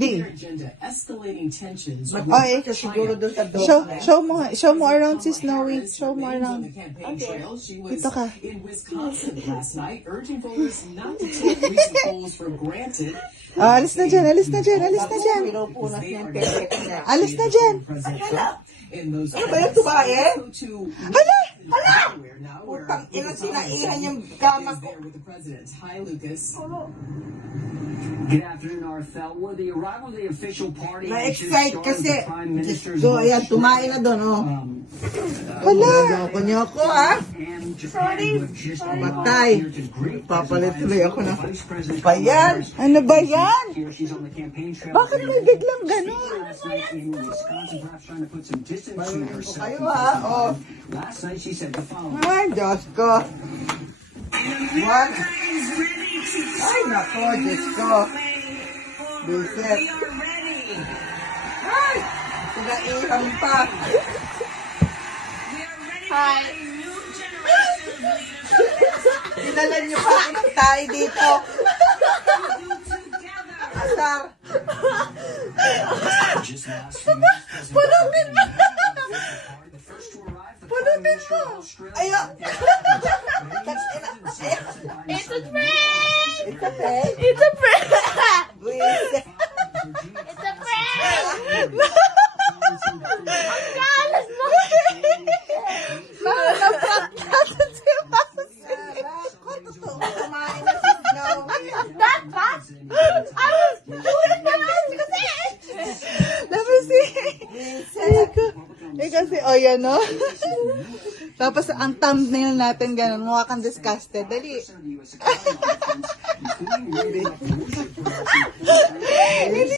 Di. Ay, siguro doon sa dog. Show mo around si Snowy. Show mo around. Dito ka. Alis na dyan, alis na dyan, alis na dyan. Pinupunas niya yung pepek niya. Alis na dyan. Ano ba yung tubae? Hala! Hala! Putang ina, sinaihan yung kama ko. Good afternoon, Arthel. With the arrival of the official party, Na-excite kasi. So, ayan, tumain na doon, oh. Hala! Nyoko, ah. Sorry. Matay. Papalit tuloy ako na. Bayan. Ano ba yan? Bakit may biglang ganun? Kayo, ah. Oh. Last night she said the following. Ay, Diyos ko. What? Ay, nako, Diyos ko. Bisit. Ay, pinairam pa. Hi. Dinala niyo pa ako ng tayo dito. Asar. Pulutin mo! Pulutin mo! Ayo. It's a prank! It's a fake. It's a prank! Bisit. It's a prank! Ang galas mo! Naprank natin si Mouse. Ako, totoo. Kumain na si Snowy. That part? I was doing my best kasi! Let me see. Bisit. Kasi, oh yan, no? Tapos, ang thumbnail natin, ganun, mukha kang disgusted. Dali.